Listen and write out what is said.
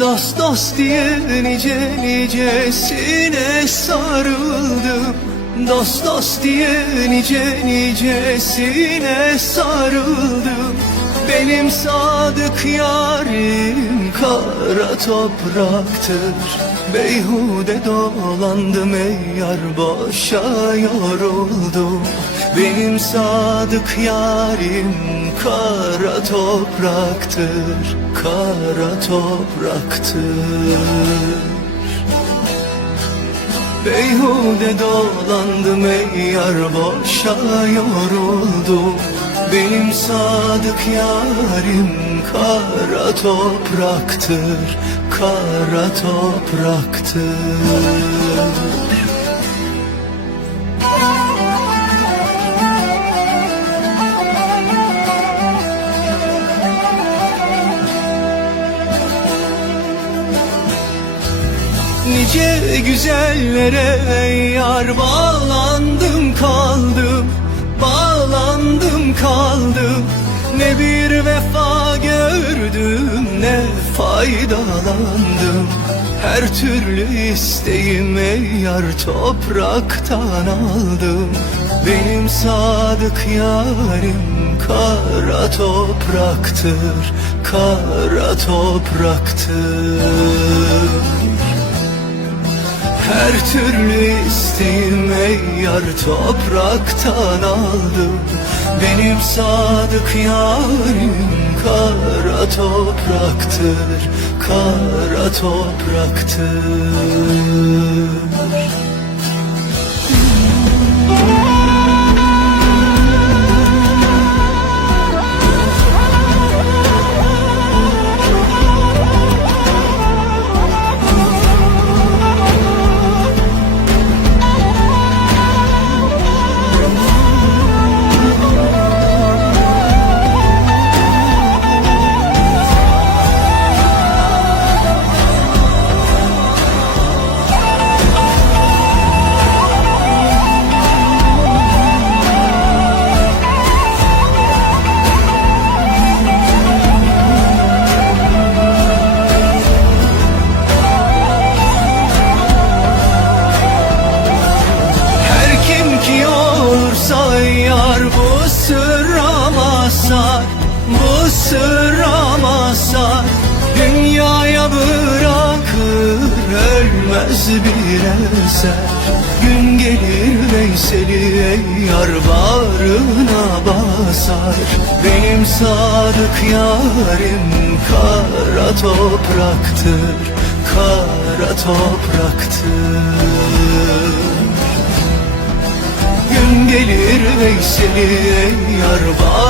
Dost dost diye nice nicesine sarıldım. Dost dost diye nice nicesine sarıldım Benim sadık yarim kara topraktır. Beyhude dolandım ey yar boşa yoruldum. Benim sadık yarim kara topraktır Kara topraktır. Beyhude dolandım ey yar boşa yoruldum Benim sadık yarim kara topraktır Kara topraktır. Nice güzellere yar bağlandım kaldım faydalandım. Her türlü isteğim ey yar topraktan aldım. Benim sadık yarim kara topraktır Kara topraktır. Her türlü isteğim ey yar topraktan aldım. Benim sadık yarim kara topraktır Kara topraktır sırra mazhar Dünyaya bırakır ölmez bir eser. Gün gelir Veysel'i ey yar bağrına basar. Benim sadık yarim kara topraktır Kara topraktır. Gün gelir Veysel'i ey yar bağrına